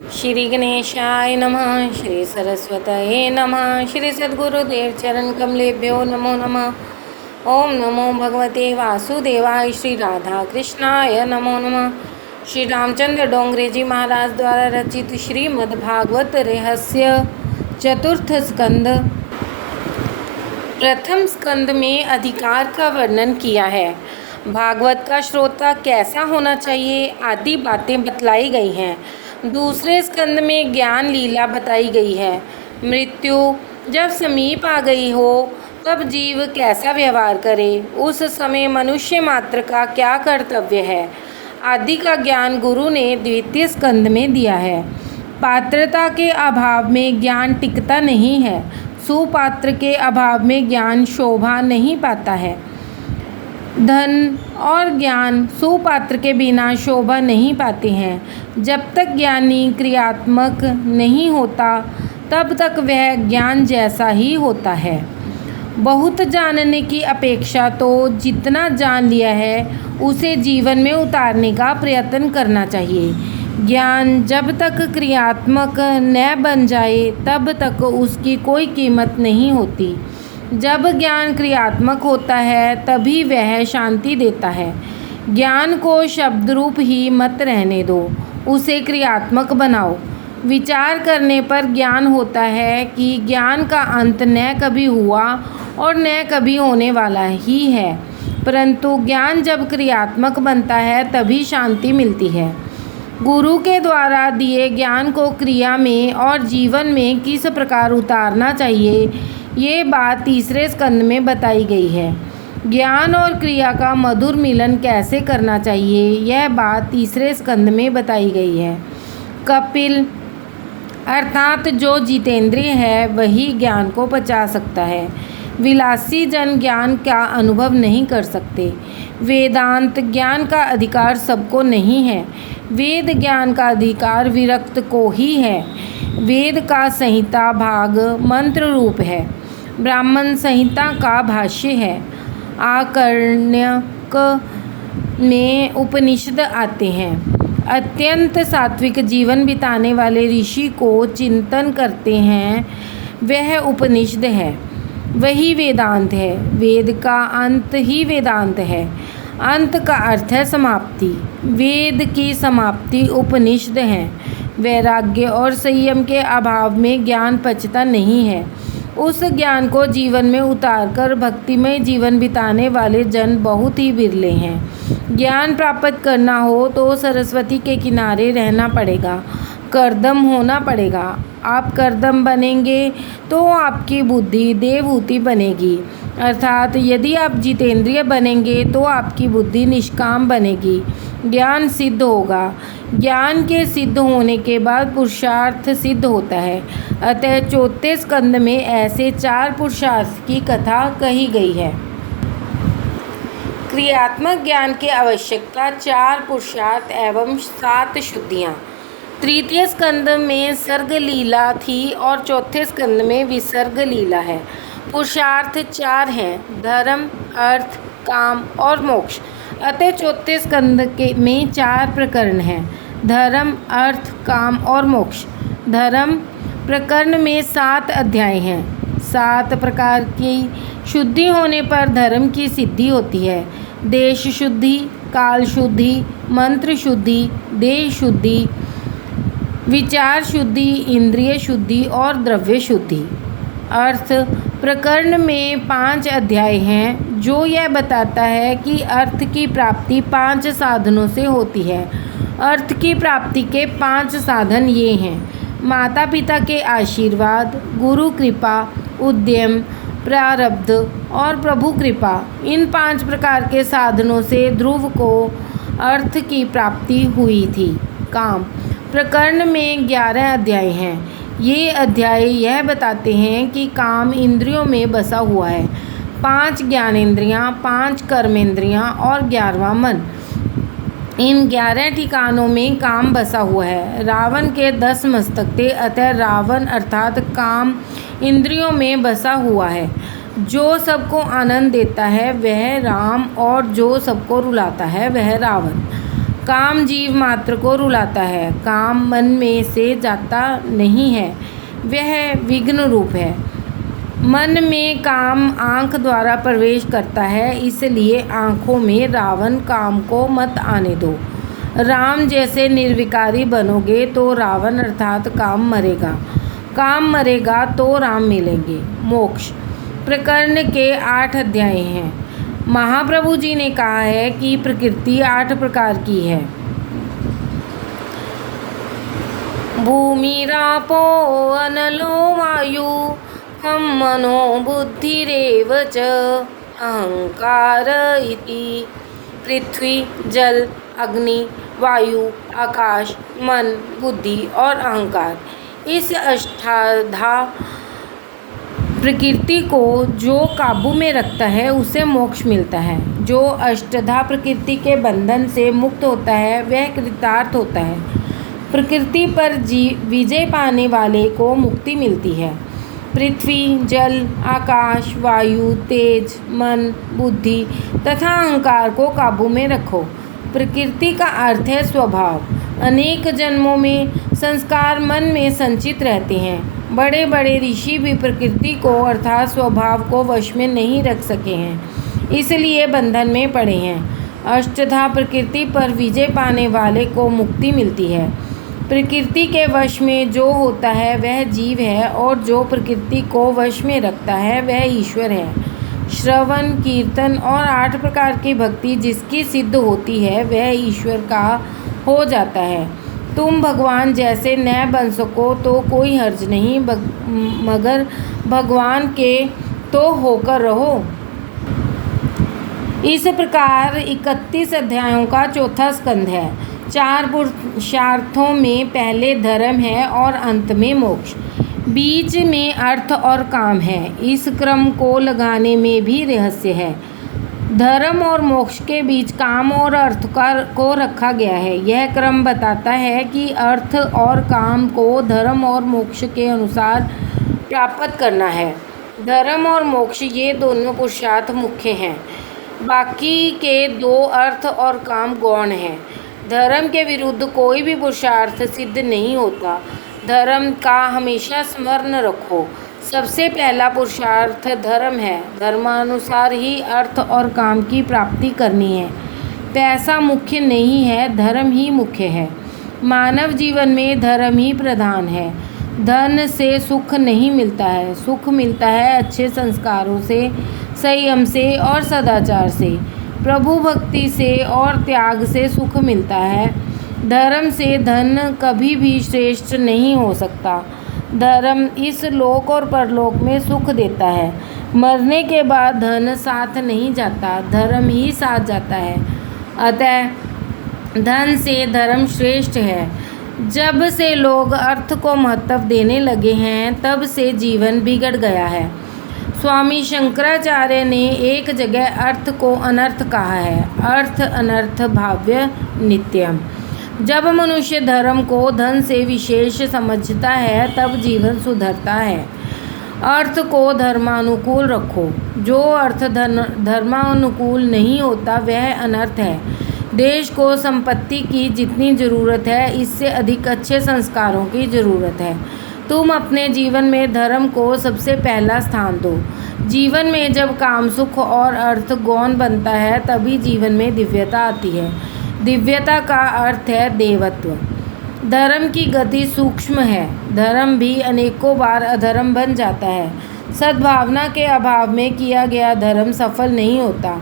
श्री गणेशाय नमः। श्री सरस्वतये नमः। श्री सद्गुरुदेव चरण कमलेभ्यो नमो नमः। ओम नमो भगवते वासुदेवाय। श्री राधा कृष्णाय नमो नमः। श्री रामचंद्र डोंगरे जी महाराज द्वारा रचित श्रीमद् भागवत रहस्य चतुर्थ स्कंद। प्रथम स्कंद में अधिकार का वर्णन किया है। भागवत का श्रोता कैसा होना चाहिए आदि बातें बतलाई गई हैं। दूसरे स्कंद में ज्ञान लीला बताई गई है। मृत्यु जब समीप आ गई हो तब जीव कैसा व्यवहार करे, उस समय मनुष्य मात्र का क्या कर्तव्य है आदि का ज्ञान गुरु ने द्वितीय स्कंद में दिया है। पात्रता के अभाव में ज्ञान टिकता नहीं है। सुपात्र के अभाव में ज्ञान शोभा नहीं पाता है। धन और ज्ञान सुपात्र के बिना शोभा नहीं पाते हैं। जब तक ज्ञानी क्रियात्मक नहीं होता तब तक वह ज्ञान जैसा ही होता है। बहुत जानने की अपेक्षा तो जितना जान लिया है उसे जीवन में उतारने का प्रयत्न करना चाहिए। ज्ञान जब तक क्रियात्मक न बन जाए तब तक उसकी कोई कीमत नहीं होती। जब ज्ञान क्रियात्मक होता है तभी वह शांति देता है। ज्ञान को शब्द रूप ही मत रहने दो, उसे क्रियात्मक बनाओ। विचार करने पर ज्ञान होता है कि ज्ञान का अंत न कभी हुआ और न कभी होने वाला ही है, परंतु ज्ञान जब क्रियात्मक बनता है तभी शांति मिलती है। गुरु के द्वारा दिए ज्ञान को क्रिया में और जीवन में किस प्रकार उतारना चाहिए, ये बात तीसरे स्कंद में बताई गई है। ज्ञान और क्रिया का मधुर मिलन कैसे करना चाहिए, यह बात तीसरे स्कंद में बताई गई है। कपिल अर्थात जो जितेंद्रिय है वही ज्ञान को पचा सकता है। विलासी जन ज्ञान का अनुभव नहीं कर सकते। वेदांत ज्ञान का अधिकार सबको नहीं है। वेद ज्ञान का अधिकार विरक्त को ही है। वेद का संहिता भाग मंत्र रूप है। ब्राह्मण संहिता का भाष्य है। आकर्ण्यक में उपनिषद आते हैं। अत्यंत सात्विक जीवन बिताने वाले ऋषि को चिंतन करते हैं, वह उपनिषद है, वही वेदांत है। वेद का अंत ही वेदांत है। अंत का अर्थ है समाप्ति। वेद की समाप्ति उपनिषद है। वैराग्य और संयम के अभाव में ज्ञान पचता नहीं है। उस ज्ञान को जीवन में उतारकर भक्तिमय जीवन बिताने वाले जन बहुत ही बिरले हैं। ज्ञान प्राप्त करना हो तो सरस्वती के किनारे रहना पड़ेगा, कर्दम होना पड़ेगा। आप कर्दम बनेंगे तो आपकी बुद्धि देवहूति बनेगी, अर्थात यदि आप जितेंद्रिय बनेंगे तो आपकी बुद्धि निष्काम बनेगी। ज्ञान सिद्ध होगा। ज्ञान के सिद्ध होने के बाद पुरुषार्थ सिद्ध होता है। अतः चौथे स्कंद में ऐसे 4 पुरुषार्थ की कथा कही गई है। क्रियात्मक ज्ञान की आवश्यकता 4 पुरुषार्थ एवं 7 शुद्धियाँ। तृतीय स्कंद में सर्ग लीला थी और चौथे स्कंद में विसर्ग लीला है। पुरुषार्थ 4 हैं, धर्म, अर्थ, काम और मोक्ष। अतः चौथे स्कंद में 4 प्रकरण हैं, धर्म, अर्थ, काम और मोक्ष। धर्म प्रकरण में 7 अध्याय हैं। 7 प्रकार की शुद्धि होने पर धर्म की सिद्धि होती है। देश शुद्धि, काल शुद्धि, मंत्र शुद्धि, देह शुद्धि, विचार शुद्धि, इंद्रिय शुद्धि और द्रव्य शुद्धि। अर्थ प्रकरण में 5 अध्याय हैं, जो यह बताता है कि अर्थ की प्राप्ति 5 साधनों से होती है। अर्थ की प्राप्ति के 5 साधन ये हैं: माता पिता के आशीर्वाद, गुरु कृपा, उद्यम, प्रारब्ध और प्रभु कृपा। इन 5 प्रकार के साधनों से ध्रुव को अर्थ की प्राप्ति हुई थी। काम प्रकरण में 11 अध्याय हैं। ये अध्याय यह बताते हैं कि काम इंद्रियों में बसा हुआ है। 5 ज्ञानेंद्रियाँ, 5 कर्मेंद्रियाँ और 11वां मन। इन 11 ठिकानों में काम बसा हुआ है। रावण के 10 मस्तक थे, अतः रावण अर्थात काम इंद्रियों में बसा हुआ है। जो सबको आनंद देता है वह राम और जो सबको रुलाता है वह रावण। काम जीव मात्र को रुलाता है, काम मन में से जाता नहीं है, वह विघ्न रूप है। मन में काम आँख द्वारा प्रवेश करता है, इसलिए आँखों में रावण काम को मत आने दो। राम जैसे निर्विकारी बनोगे तो रावण अर्थात काम मरेगा, काम मरेगा तो राम मिलेंगे। मोक्ष प्रकरण के 8 अध्याय हैं। महाप्रभु जी ने कहा है कि प्रकृति 8 प्रकार की है। भूमिरापो अनलो वायु हम मनो बुद्धिरेव च अहंकार इति। पृथ्वी, जल, अग्नि, वायु, आकाश, मन, बुद्धि और अहंकार, इस अष्टाधा प्रकृति को जो काबू में रखता है उसे मोक्ष मिलता है। जो अष्टधा प्रकृति के बंधन से मुक्त होता है वह कृतार्थ होता है। प्रकृति पर विजय पाने वाले को मुक्ति मिलती है। पृथ्वी, जल, आकाश, वायु, तेज, मन, बुद्धि तथा अहंकार को काबू में रखो। प्रकृति का अर्थ है स्वभाव। अनेक जन्मों में संस्कार मन में संचित रहते हैं। बड़े बड़े ऋषि भी प्रकृति को अर्थात स्वभाव को वश में नहीं रख सके हैं, इसलिए बंधन में पड़े हैं। अष्टधा प्रकृति पर विजय पाने वाले को मुक्ति मिलती है। प्रकृति के वश में जो होता है वह जीव है और जो प्रकृति को वश में रखता है वह ईश्वर है। श्रवण, कीर्तन और 8 प्रकार की भक्ति जिसकी सिद्ध होती है वह ईश्वर का हो जाता है। तुम भगवान जैसे न बन सको तो कोई हर्ज नहीं, मगर भगवान के तो होकर रहो। इस प्रकार 31 अध्यायों का चौथा स्कंध है। 4 पुरुषार्थों में पहले धर्म है और अंत में मोक्ष, बीच में अर्थ और काम है। इस क्रम को लगाने में भी रहस्य है। धर्म और मोक्ष के बीच काम और अर्थ को रखा गया है। यह क्रम बताता है कि अर्थ और काम को धर्म और मोक्ष के अनुसार प्राप्त करना है। धर्म और मोक्ष ये दोनों पुरुषार्थ मुख्य हैं, बाकी के 2 अर्थ और काम गौण हैं। धर्म के विरुद्ध कोई भी पुरुषार्थ सिद्ध नहीं होता। धर्म का हमेशा स्मरण रखो। सबसे पहला पुरुषार्थ धर्म है। धर्मानुसार ही अर्थ और काम की प्राप्ति करनी है। पैसा मुख्य नहीं है, धर्म ही मुख्य है। मानव जीवन में धर्म ही प्रधान है। धन से सुख नहीं मिलता है, सुख मिलता है अच्छे संस्कारों से, संयम से और सदाचार से, प्रभु भक्ति से और त्याग से सुख मिलता है। धर्म से धन कभी भी श्रेष्ठ नहीं हो सकता। धर्म इस लोक और परलोक में सुख देता है। मरने के बाद धन साथ नहीं जाता, धर्म ही साथ जाता है। अतः धन से धर्म श्रेष्ठ है। जब से लोग अर्थ को महत्व देने लगे हैं तब से जीवन बिगड़ गया है। स्वामी शंकराचार्य ने एक जगह अर्थ को अनर्थ कहा है। अर्थ अनर्थ भाव्य नित्यम। जब मनुष्य धर्म को धन से विशेष समझता है तब जीवन सुधरता है। अर्थ को धर्मानुकूल रखो। जो अर्थ धर्मानुकूल नहीं होता वह अनर्थ है। देश को संपत्ति की जितनी ज़रूरत है इससे अधिक अच्छे संस्कारों की ज़रूरत है। तुम अपने जीवन में धर्म को सबसे पहला स्थान दो। जीवन में जब काम, सुख और अर्थ गौण बनता है तभी जीवन में दिव्यता आती है। दिव्यता का अर्थ है देवत्व। धर्म की गति सूक्ष्म है। धर्म भी अनेकों बार अधर्म बन जाता है। सद्भावना के अभाव में किया गया धर्म सफल नहीं होता।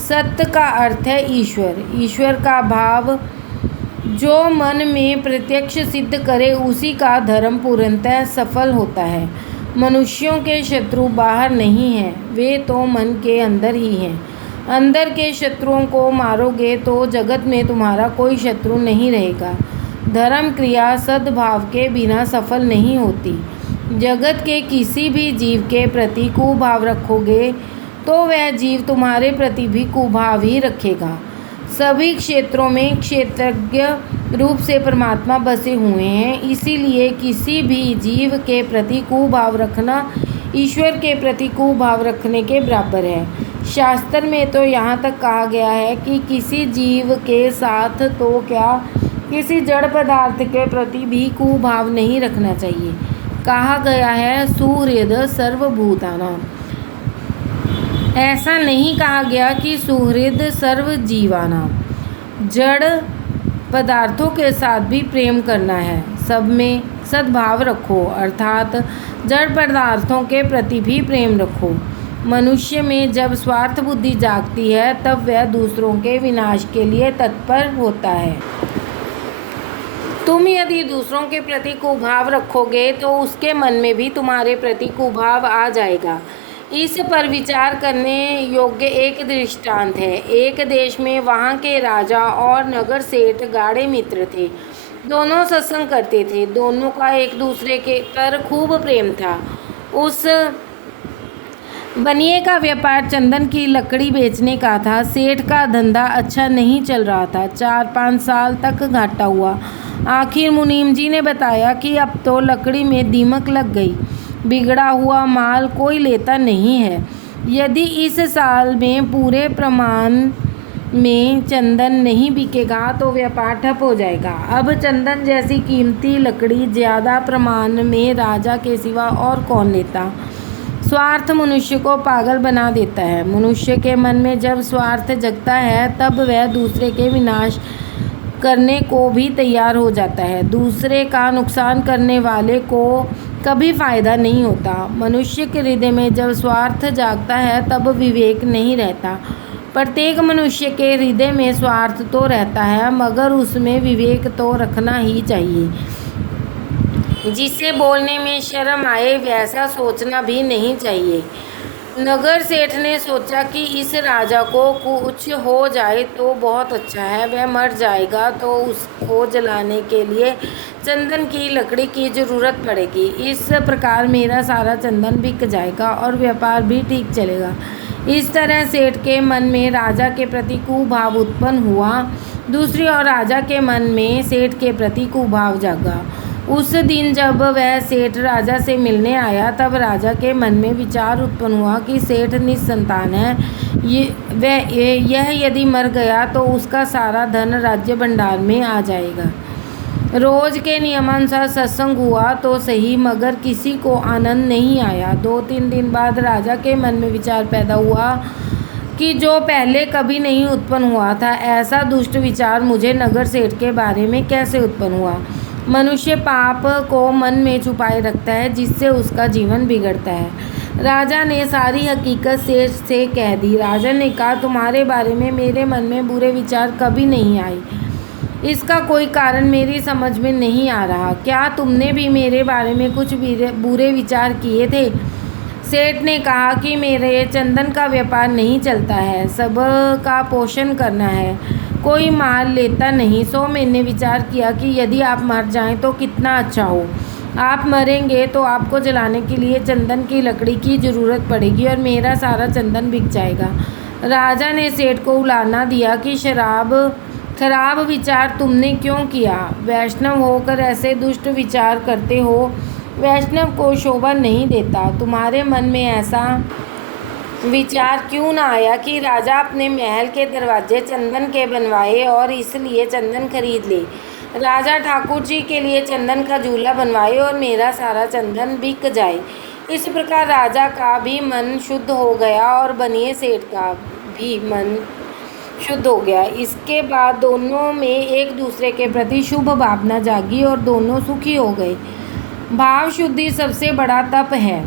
सत्य का अर्थ है ईश्वर। ईश्वर का भाव जो मन में प्रत्यक्ष सिद्ध करे उसी का धर्म पूर्णतः सफल होता है। मनुष्यों के शत्रु बाहर नहीं हैं, वे तो मन के अंदर ही हैं। अंदर के शत्रुओं को मारोगे तो जगत में तुम्हारा कोई शत्रु नहीं रहेगा। धर्म क्रिया सद्भाव के बिना सफल नहीं होती। जगत के किसी भी जीव के प्रति कुभाव रखोगे तो वह जीव तुम्हारे प्रति भी कुभाव ही रखेगा। सभी क्षेत्रों में क्षेत्रज्ञ रूप से परमात्मा बसे हुए हैं, इसीलिए किसी भी जीव के प्रति कुभाव रखना ईश्वर के प्रति कुभाव रखने के बराबर है। शास्त्र में तो यहाँ तक कहा गया है कि किसी जीव के साथ तो क्या, किसी जड़ पदार्थ के प्रति भी कुभाव नहीं रखना चाहिए। कहा गया है सुहृद सर्वभूतानां। ऐसा नहीं कहा गया कि सुहृद सर्व जीवानां। जड़ पदार्थों के साथ भी प्रेम करना है, सब में सद्भाव रखो, अर्थात जड़ पदार्थों के प्रति भी प्रेम रखो। मनुष्य में जब स्वार्थ बुद्धि जागती है तब वह दूसरों के विनाश के लिए तत्पर होता है। तुम यदि दूसरों के प्रति कुभाव रखोगे तो उसके मन में भी तुम्हारे प्रति कुभाव आ जाएगा। इस पर विचार करने योग्य एक दृष्टांत है। एक देश में वहाँ के राजा और नगर सेठ गाढ़े मित्र थे। दोनों सत्संग करते थे। दोनों का एक दूसरे के पर खूब प्रेम था। उस बनिए का व्यापार चंदन की लकड़ी बेचने का था। सेठ का धंधा अच्छा नहीं चल रहा था। 4-5 साल तक घाटा हुआ। आखिर मुनीम जी ने बताया कि अब तो लकड़ी में दीमक लग गई, बिगड़ा हुआ माल कोई लेता नहीं है। यदि इस साल में पूरे प्रमाण में चंदन नहीं बिकेगा तो व्यापार ठप हो जाएगा। अब चंदन जैसी कीमती लकड़ी ज़्यादा प्रमाण में राजा के सिवा और कौन लेता। स्वार्थ मनुष्य को पागल बना देता है। मनुष्य के मन में जब स्वार्थ जगता है तब वह दूसरे के विनाश करने को भी तैयार हो जाता है। दूसरे का नुकसान करने वाले को कभी फायदा नहीं होता। मनुष्य के हृदय में जब स्वार्थ जागता है तब विवेक नहीं रहता। प्रत्येक मनुष्य के हृदय में स्वार्थ तो रहता है मगर उसमें विवेक तो रखना ही चाहिए। जिससे बोलने में शर्म आए वैसा सोचना भी नहीं चाहिए। नगर सेठ ने सोचा कि इस राजा को कुछ हो जाए तो बहुत अच्छा है। वह मर जाएगा तो उसको जलाने के लिए चंदन की लकड़ी की ज़रूरत पड़ेगी। इस प्रकार मेरा सारा चंदन बिक जाएगा और व्यापार भी ठीक चलेगा। इस तरह सेठ के मन में राजा के प्रति कुभाव उत्पन्न हुआ। दूसरी ओर राजा के मन में सेठ के प्रति कुभाव जागा। उस दिन जब वह सेठ राजा से मिलने आया तब राजा के मन में विचार उत्पन्न हुआ कि सेठ निसंतान है। यह यदि मर गया तो उसका सारा धन राज्य भंडार में आ जाएगा। रोज के नियमानुसार सत्संग हुआ तो सही मगर किसी को आनंद नहीं आया। 2-3 दिन बाद राजा के मन में विचार पैदा हुआ कि जो पहले कभी नहीं उत्पन्न हुआ था, ऐसा दुष्ट विचार मुझे नगर सेठ के बारे में कैसे उत्पन्न हुआ। मनुष्य पाप को मन में छुपाए रखता है जिससे उसका जीवन बिगड़ता है। राजा ने सारी हकीकत सेठ से कह दी। राजा ने कहा, तुम्हारे बारे में मेरे मन में बुरे विचार कभी नहीं आए। इसका कोई कारण मेरी समझ में नहीं आ रहा। क्या तुमने भी मेरे बारे में कुछ बुरे विचार किए थे? सेठ ने कहा कि मेरे चंदन का व्यापार नहीं चलता है, सबका पोषण करना है, कोई माल लेता नहीं। सो मैंने विचार किया कि यदि आप मर जाएं तो कितना अच्छा हो। आप मरेंगे तो आपको जलाने के लिए चंदन की लकड़ी की ज़रूरत पड़ेगी और मेरा सारा चंदन बिक जाएगा। राजा ने सेठ को उलाना दिया कि खराब विचार तुमने क्यों किया? वैष्णव होकर ऐसे दुष्ट विचार करते हो। वैष्णव को शोभा नहीं देता। तुम्हारे मन में ऐसा विचार क्यों ना आया कि राजा अपने महल के दरवाजे चंदन के बनवाए और इसलिए चंदन खरीद ले। राजा ठाकुर जी के लिए चंदन का झूला बनवाए और मेरा सारा चंदन बिक जाए। इस प्रकार राजा का भी मन शुद्ध हो गया और बनिए सेठ का भी मन शुद्ध हो गया। इसके बाद दोनों में एक दूसरे के प्रति शुभ भावना जागी और दोनों सुखी हो गए। भाव शुद्धि सबसे बड़ा तप है।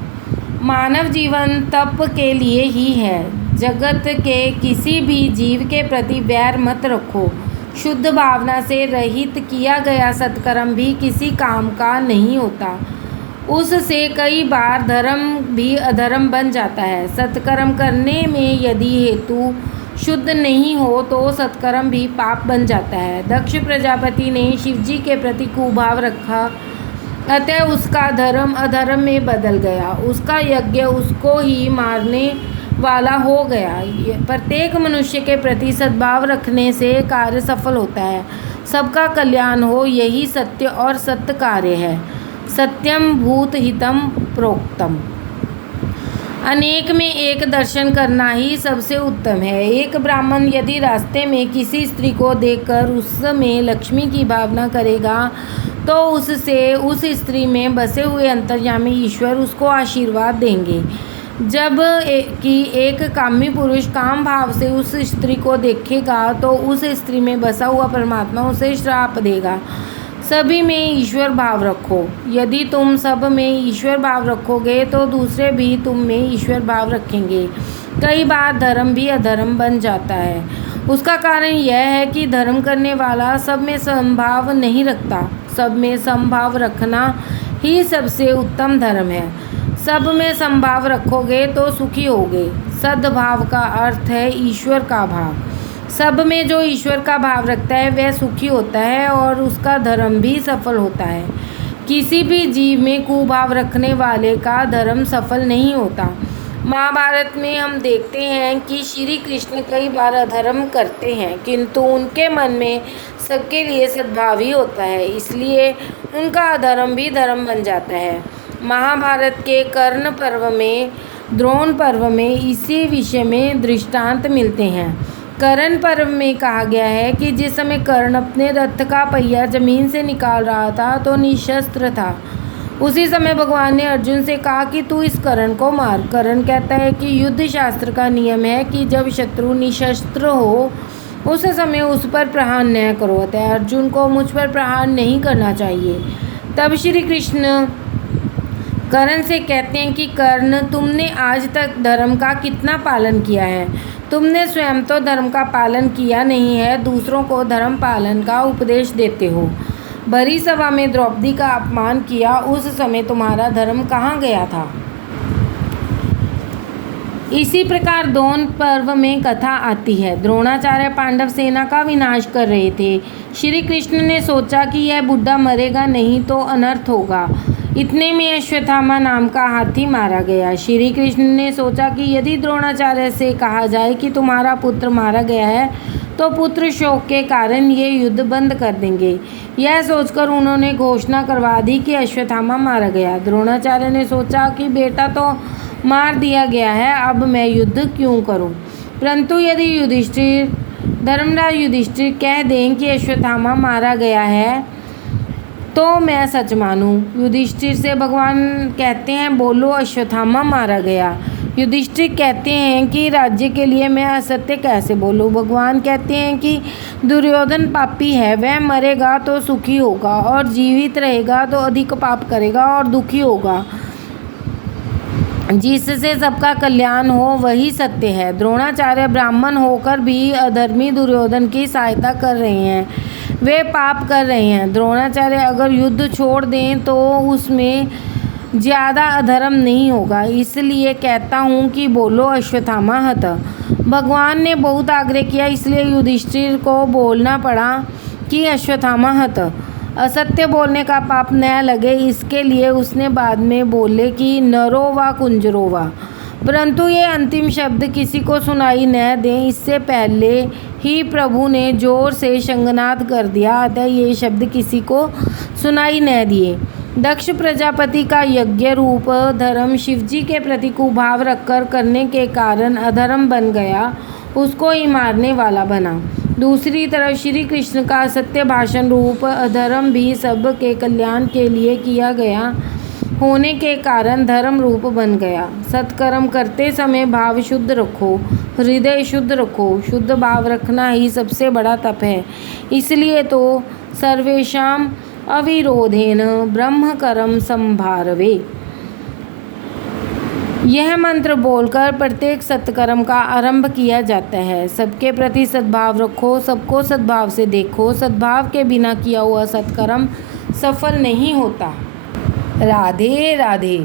मानव जीवन तप के लिए ही है। जगत के किसी भी जीव के प्रति वैर मत रखो। शुद्ध भावना से रहित किया गया सत्कर्म भी किसी काम का नहीं होता। उससे कई बार धर्म भी अधर्म बन जाता है। सत्कर्म करने में यदि हेतु शुद्ध नहीं हो तो सत्कर्म भी पाप बन जाता है। दक्ष प्रजापति ने शिवजी के प्रति कुभाव रखा, अतः उसका धर्म अधर्म में बदल गया। उसका यज्ञ उसको ही मारने वाला हो गया। प्रत्येक मनुष्य के प्रति सद्भाव रखने से कार्य सफल होता है। सबका कल्याण हो, यही सत्य और सत्य कार्य है। सत्यम भूत हितम प्रोक्तम। अनेक में एक दर्शन करना ही सबसे उत्तम है। एक ब्राह्मण यदि रास्ते में किसी स्त्री को देखकर उसमें लक्ष्मी की भावना करेगा तो उससे उस स्त्री में बसे हुए अंतर्यामी ईश्वर उसको आशीर्वाद देंगे। जब कि एक कामी पुरुष काम भाव से उस स्त्री को देखेगा तो उस स्त्री में बसा हुआ परमात्मा उसे श्राप देगा। सभी में ईश्वर भाव रखो। यदि तुम सब में ईश्वर भाव रखोगे तो दूसरे भी तुम में ईश्वर भाव रखेंगे। कई बार धर्म भी अधर्म बन जाता है। उसका कारण यह है कि धर्म करने वाला सब में समभाव नहीं रखता। सब में समभाव रखना ही सबसे उत्तम धर्म है। सब में समभाव रखोगे तो सुखी होगे। सद्भाव का अर्थ है ईश्वर का भाव। सब में जो ईश्वर का भाव रखता है वह सुखी होता है और उसका धर्म भी सफल होता है। किसी भी जीव में कुभाव रखने वाले का धर्म सफल नहीं होता। महाभारत में हम देखते हैं कि श्री कृष्ण कई बार अधर्म करते हैं किंतु उनके मन में सबके लिए सद्भाव ही होता है, इसलिए उनका अधर्म भी धर्म बन जाता है। महाभारत के कर्ण पर्व में, द्रोण पर्व में इसी विषय में दृष्टांत मिलते हैं। कर्ण पर्व में कहा गया है कि जिस समय कर्ण अपने रथ का पहिया जमीन से निकाल रहा था तो निशस्त्र था। उसी समय भगवान ने अर्जुन से कहा कि तू इस कर्ण को मार। कर्ण कहता है कि युद्ध शास्त्र का नियम है कि जब शत्रु निशस्त्र हो उस समय उस पर प्रहार न करो, अतः अर्जुन को मुझ पर प्रहार नहीं करना चाहिए। तब श्री कृष्ण कर्ण से कहते हैं कि कर्ण, तुमने आज तक धर्म का कितना पालन किया है? तुमने स्वयं तो धर्म का पालन किया नहीं है, दूसरों को धर्म पालन का उपदेश देते हो। भरी सभा में द्रौपदी का अपमान किया, उस समय तुम्हारा धर्म कहाँ गया था? इसी प्रकार द्रोण पर्व में कथा आती है। द्रोणाचार्य पांडव सेना का विनाश कर रहे थे। श्री कृष्ण ने सोचा कि यह बुढ़ा मरेगा नहीं तो अनर्थ होगा। इतने में अश्वत्थामा नाम का हाथी मारा गया। श्री कृष्ण ने सोचा कि यदि द्रोणाचार्य से कहा जाए कि तुम्हारा पुत्र मारा गया है तो पुत्र शोक के कारण ये युद्ध बंद कर देंगे। यह सोचकर उन्होंने घोषणा करवा दी कि अश्वत्थामा मारा गया। द्रोणाचार्य ने सोचा कि बेटा तो मार दिया गया है, अब मैं युद्ध क्यों करूं? परंतु यदि युधिष्ठिर, धर्मराज युधिष्ठिर कह दें कि अश्वत्थामा मारा गया है तो मैं सच मानूं। युधिष्ठिर से भगवान कहते हैं, बोलो अश्वत्थामा मारा गया। युधिष्ठिर कहते हैं कि राज्य के लिए मैं असत्य कैसे बोलूं? भगवान कहते हैं कि दुर्योधन पापी है, वह मरेगा तो सुखी होगा और जीवित रहेगा तो अधिक पाप करेगा और दुखी होगा। जिससे सबका कल्याण हो वही सत्य है। द्रोणाचार्य ब्राह्मण होकर भी अधर्मी दुर्योधन की सहायता कर रहे हैं, वे पाप कर रहे हैं। द्रोणाचार्य अगर युद्ध छोड़ दें तो उसमें ज़्यादा अधर्म नहीं होगा, इसलिए कहता हूँ कि बोलो अश्वत्थामा हत। भगवान ने बहुत आग्रह किया, इसलिए युधिष्ठिर को बोलना पड़ा कि अश्वत्थामा हत। असत्य बोलने का पाप न लगे इसके लिए उसने बाद में बोले कि नरो वा कुंजरो वा, परंतु ये अंतिम शब्द किसी को सुनाई न दें इससे पहले ही प्रभु ने जोर से शंखनाद कर दिया, अतः ये शब्द किसी को सुनाई न दिए। दक्ष प्रजापति का यज्ञ रूप धर्म शिवजी के प्रति कुभाव रखकर करने के कारण अधर्म बन गया, उसको ही मारने वाला बना। दूसरी तरफ श्री कृष्ण का सत्य भाषण रूप अधर्म भी सब के कल्याण के लिए किया गया होने के कारण धर्म रूप बन गया। सत्कर्म करते समय भाव शुद्ध रखो, हृदय शुद्ध रखो। शुद्ध भाव रखना ही सबसे बड़ा तप है। इसलिए तो सर्वेषां अविरोधेन ब्रह्मकर्म संभारवे, यह मंत्र बोलकर प्रत्येक सत्कर्म का आरंभ किया जाता है। सबके प्रति सद्भाव रखो, सबको सद्भाव से देखो। सद्भाव के बिना किया हुआ सत्कर्म सफल नहीं होता। राधे राधे।